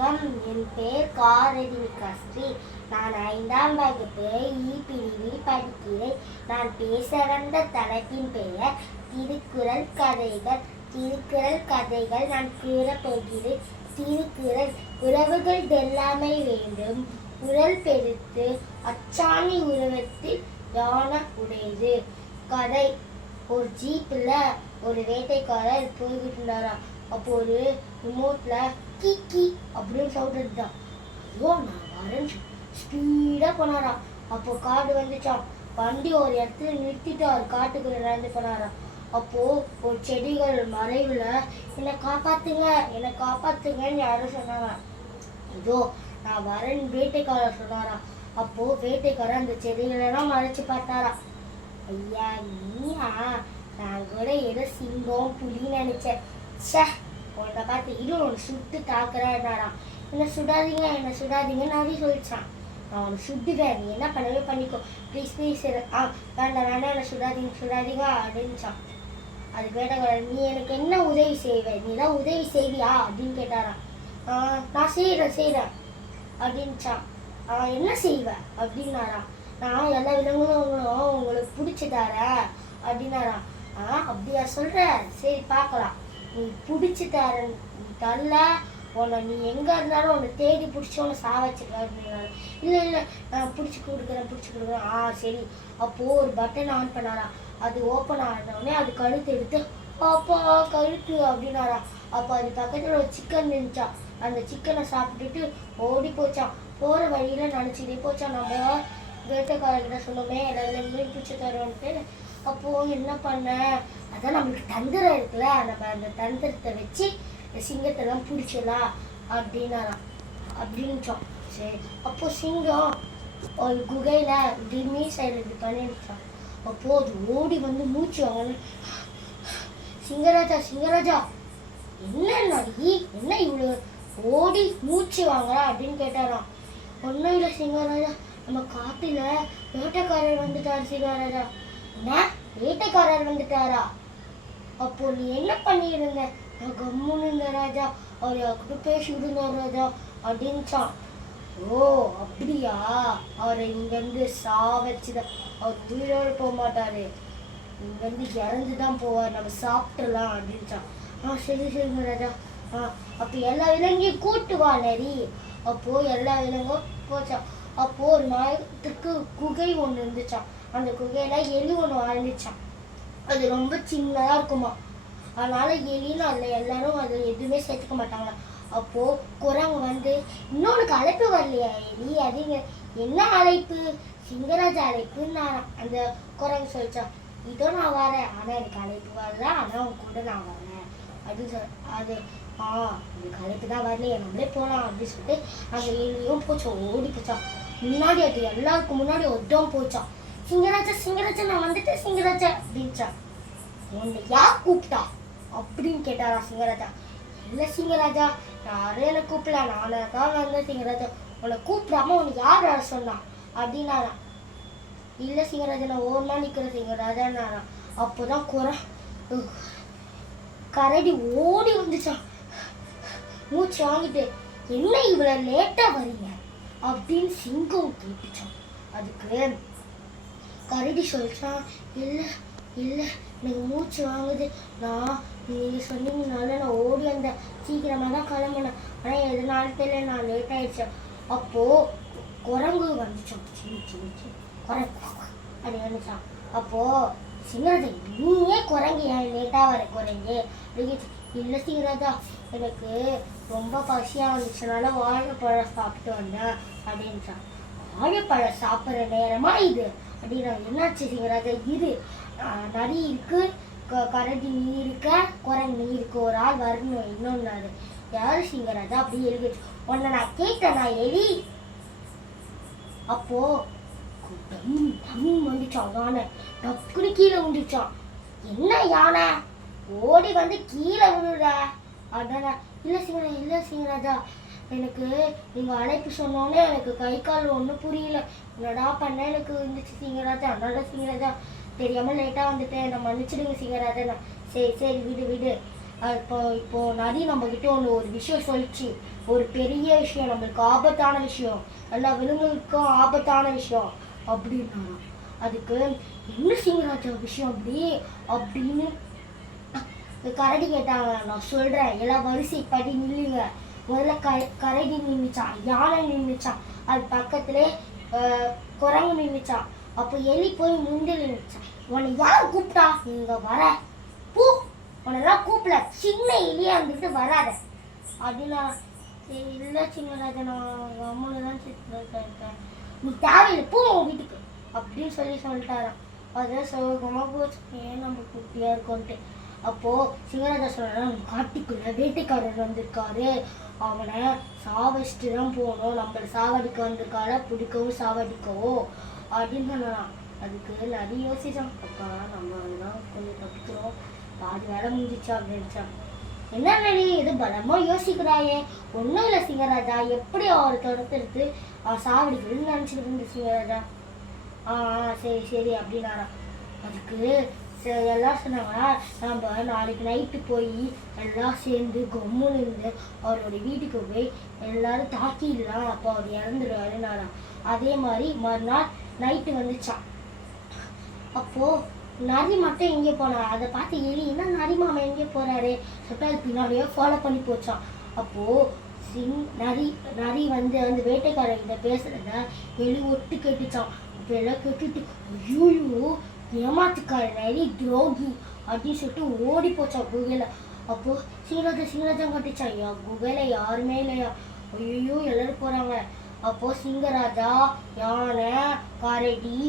வணக்கம். என் பெயர் காரதினிகாஸ்ரீ. நான் 5ஆம் வகுப்பு பிரிவில் படிக்கிறேன். நான் பேச வந்த தலைப்பின் பெயர் திருக்குறள் கதைகள். திருக்குறள் கதைகள் நான் கூறப்போகிறேன். திருக்குறள் உறவுகள் வெல்லாமை வேண்டும், உரல் பெருத்து அச்சாணி உருவத்தில் யான உடையது. கதை: ஒரு ஜீப்ல ஒரு வேட்டைக்காரர் போய்கிட்டு இருந்தாராம். அப்போ ஒரு ரிமோட்ல கீ கீ அப்படின்னு சவுண்ட் தான். ஐயோ நான் வரேன்னு ஸ்பீடாக போனாராம். அப்போ காடு வந்துச்சான். வண்டி ஒரு இடத்துல நிறுத்திட்டு அவர் காட்டுக்குள்ள நடந்து போனாராம். அப்போ ஒரு செடிகள் மறைவுல என்னை காப்பாத்துங்க, என்னை காப்பாத்துங்கன்னு யாரும் சொன்னாங்க. இதோ நான் வரேன்னு வேட்டைக்காரர் சொன்னாராம். அப்போ வேட்டைக்காரர் அந்த செடிகளெல்லாம் மறைச்சு பார்த்தாரா. ஐயா நீயா, நான் கூட ஏதோ சிங்கம் புலின்னு நினைச்சேன். சே, உன்னை பார்த்து இது ஒன்று சுட்டு தாக்குறாராம். என்னை சுடாதீங்க, என்னை சுடாதீங்கன்னு நிறைய சொல்லிச்சான். நான் உன்னை சுட்டுவேன், நீ என்ன பண்ணவே பண்ணிக்கோ, ப்ளீஸ் ப்ளீஸ். வேண்டாம் வேண்டாம், என்னை சுடாதீங்க அப்படின்னுச்சான். அதுக்கு வேட்டக்காரர், நீ எனக்கு என்ன உதவி செய்வேன், நீ தான் உதவி செய்வியா அப்படின்னு கேட்டாராம். நான் செய்கிறேன் அப்படின்ச்சான். என்ன செய்வேன் அப்படின்னாராம். நான் எல்லா விலங்குகளும் உங்களுக்கு பிடிச்சி தரேன் அப்படின்னாராம். அப்படியா சொல்ற, சரி பார்க்கலாம். நீ பிடிச்சி தரேன், நீ தரல உன்னை, நீ எங்கே இருந்தாலும் உன்னை தேடி பிடிச்சி உன்னை சாவச்சிருக்க அப்படின்னாரு. இல்லை நான் பிடிச்சி கொடுக்குறேன். சரி. அப்போது ஒரு பட்டன் ஆன் பண்ணாராம். அது ஓப்பன் ஆனோடனே அது கழுத்து எடுத்து அப்பா கழுத்து அப்படின்னாராம். அப்போ அது பக்கத்தில் ஒரு சிக்கன் இருந்துச்சான். அந்த சிக்கனை சாப்பிட்டுட்டு ஓடி போச்சான். போகிற வழியில் நினச்சிட்டே போச்சான், நம்ம வேட்டைக்காரர்கிட்ட சொன்னோமே எல்லாரும் பிடிச்சி தரோன்ட்டு. அப்போது என்ன பண்ண, அதான் நம்மளுக்கு தந்திரம் இருக்குல்ல, நம்ம அந்த தந்திரத்தை வச்சு சிங்கத்தெல்லாம் பிடிச்சலாம் அப்படின்னுச்சோம். சரி. அப்போது சிங்கம் ஒரு குகையில் டிமி சைடில் இது பண்ணிடுச்சான். அப்போது அது ஓடி வந்து மூச்சு வாங்கன்னு, சிங்கராஜா என்ன இவ்வளோ ஓடி மூச்சு வாங்கலாம் அப்படின்னு கேட்டாராம். ஒன்றும் இல்லை சிங்கராஜா, நம்ம காட்டில் வேட்டைக்காரர் வந்துட்டார் சிங்கராஜா. என்ன, வேட்டைக்காரர் வந்துட்டாரா? அப்போ நீ என்ன பண்ணியிருந்த? நான் கம்முன்னு இருந்தேன் ராஜா, அவர் அவர்கிட்ட பேசிக்கிட்டு இருந்தார் ராஜா அப்படின்ச்சான். ஓ அப்படியா, அவரை இங்கேருந்து சாவச்சுதான், அவர் உயிரோடு போக மாட்டாரு, இங்கேருந்து இறந்து தான் போவார், நம்ம சாப்பிட்டுலாம் அப்படின்ச்சான். சரிங்க ராஜா. அப்போ எல்லா விலங்கையும் கூட்டு வா நரி. அப்போது எல்லா விலங்கும் போச்சான். அப்போது ஒரு மரத்துக்கு குகை ஒன்று இருந்துச்சான். அந்த குகையில் எலி ஒன்று வாழ்ந்துச்சான். அது ரொம்ப சின்னதாக இருக்குமா, அதனால் எலின்னு அதில் எல்லாரும் அதில் எதுவுமே சேர்த்துக்க மாட்டாங்களா. அப்போது குரங்கு வந்து, இன்னொன்று அழைப்பு வரலையா எலி அப்படிங்க. என்ன அழைப்பு? சிங்கராஜா அழைப்புன்னு நான் அந்த குரங்கு சொல்லிச்சான். இதோ நான் வரேன், ஆனால் எனக்கு அழைப்பு வரல, ஆனால் உன் கூட நான் வரேன் அப்படின்னு சொல். அது எனக்கு அழைப்பு தான் வரலையே, நம்மளே போகலாம் அப்படின்னு சொல்லிட்டு அந்த எலியும் போச்சோம், ஓடி போச்சான். முன்னாடி அது எல்லாருக்கும் முன்னாடி ஒருத்தம் போச்சான். சிங்கராஜா நான் வந்துட்டேன் சிங்கராஜா அப்படின்ச்சான். உன்னை யார் கூப்பிட்டா அப்படின்னு கேட்டாரா சிங்கராஜா. இல்லை சிங்கராஜா, யாரும் என்னை கூப்பிடல, நானே தான் வந்தேன் சிங்கராஜா. உன்னை கூப்பிடாம உனக்கு யார் வர சொன்னான் அப்படின்னாராம். இல்லை சிங்கராஜா, நான் ஓரமா நிற்கிறேன் சிங்கராஜான்னாராம். அப்போதான் கரடி ஓடி வந்துச்சான். மூச்சு வாங்கிட்டு, என்ன இவ்வளோ லேட்டாக வரீங்க அப்படின்னு சிங்கம் கேட்டுச்சான். அதுக்கு கரடி சொல்லிச்சான், இல்லை எனக்கு மூச்சு வாங்குது, நீங்கள் சொன்னீங்கனால நான் ஓடி வந்தேன், சீக்கிரமாக தான் கிளம்புனேன், ஆனால் எதனால தெரியல நான் லேட் ஆகிடுச்சேன். அப்போது குரங்கு வந்துச்சான். குரங்கு அப்படி வந்துச்சான். அப்போது சிங்கராஜா, நீயே குரங்கு ஏன் லேட்டாக வர குரங்கு அப்படின்னு. இல்லை சிங்கராஜா, எனக்கு ரொம்ப பசியாக வந்துச்சுனால வாழைப்பழம் சாப்பிட்டு வந்தேன் அப்படின்ச்சான். வாழைப்பழம் சாப்பிட்ற நேரமா இது அப்படின்னா. என்னாச்சு சிங்கராஜா? இது நரி இருக்கு, கரடி நீ இருக்க, குரங்கு நீ இருக்கு, ஒரு ஆள் வரணும் இன்னொன்னாரு. யாரு சிங்கராஜா? அப்படி எழுதிச்சு. உன்னை நான் கேட்டேன், நான் எலி. அப்போ வந்துச்சான் யானை, டக்குனு கீழே விழுந்துச்சான். என்ன யானை ஓடி வந்து கீழே விழுற அதான? இல்லை சிங்கராஜா, எனக்கு நீங்கள் அழைப்பு சொன்னோன்னே எனக்கு கை கால் ஒன்றும் புரியல, என்னடா பண்ண எனக்கு இருந்துச்சு சிங்கராஜா, அதனால சிங்கராஜா தெரியாமல் லேட்டாக வந்துட்டேன், நான் மன்னிச்சிடுங்க சிங்கராஜா. சரி விடு. இப்போ நரி நம்மக்கிட்ட ஒரு விஷயம் சொல்லிச்சு, ஒரு பெரிய விஷயம், நம்மளுக்கு ஆபத்தான விஷயம், எல்லா விலங்குகளுக்கும் ஆபத்தான விஷயம் அப்படின்னா அதுக்கு என்ன சிங்கராஜா விஷயம் அப்படின்னு கரடி கேட்டாங்க. நான் சொல்றேன், எல்லாம் வரிசைப்படி நில்லுங்க. முதல்ல கரடி நின்றுச்சான், யானை நின்றுச்சான், அது பக்கத்திலே குரங்கு நின்றுச்சான். அப்போ எலி போய் முந்தி நின்றுச்சான். உன்னை யார் கூப்பிட்டா? நீங்க வர பூ, உன்னெல்லாம் கூப்பிடல, சின்ன எலியா இருந்துட்டு வராத அப்படின்னா. இல்லை சிங்கராஜா, நான் அம்மனு தான் இருக்கேன், நீ தேவையில்லை, பூ உன் வீட்டுக்கு அப்படின்னு சொல்லிட்டாராம். அதான் சோகமாக போச்சு, ஏன் நம்ம குட்டியா இருக்கோன்ட்டு. அப்போ சிங்கராஜா சொன்னா, காட்டுக்குள்ள வேட்டைக்காரர் வந்திருக்காரு, அவனை சாவடிச்சுட்டு தான் போகணும், நம்மளை சாவடிக்க வந்திருக்கால, பிடிக்கவும் சாவடிக்கவும் அப்படின்னு சொன்னான். அதுக்கு நிறைய யோசிச்சான். அப்பா நம்ம அதெல்லாம் கொஞ்சம் தப்பிக்கிறோம், பாதி வேலை முடிஞ்சிச்சா அப்படின்ச்சான். என்ன நடி இது பலமா யோசிக்கிறாயே? ஒன்றும் இல்லை சிங்கராஜா, எப்படி அவர் தொடர்த்து சாவடிக்கணும்னு நினச்சிட்டு இருந்த சிங்கராஜா. சரி சரி அப்படின்னாராம். அதுக்கு எல்லாம் சொன்னாங்கன்னா, நம்ம நாளைக்கு நைட்டு போய் எல்லாம் சேர்ந்து கம்முன்னு இருந்து அவரோட வீட்டுக்கு போய் எல்லாரும் தாக்கிடலாம், அப்போ அவர் இறந்துடுவாருன்னாராம். அதே மாதிரி மறுநாள் நைட்டு வந்துச்சான். அப்போ நரி மட்டும் எங்கே போனார், அதை பார்த்து எலி, என்ன நரி மாமா எங்கே போறாரு சொல்லிட்டு அது பின்னாடியே ஃபாலோ பண்ணி போச்சான். அப்போ நரி வந்து அந்த வேட்டைக்காரர்கிட்ட பேசுறத எலி ஒட்டு கேட்டுச்சான். அப்போ எல்லாம் கேட்டுட்டு, ஐயோ ஏமாத்துக்கார நரி, துரோகி அப்படின்னு சொல்லிட்டு ஓடி போச்சான் குகையில. அப்போ சிங்கராஜா கட்டுச்சான், குகையில யாருமே இல்லையா. ஐயோ எல்லாரும் போறாங்க. அப்போ சிங்கராஜா, யானை, கரடி,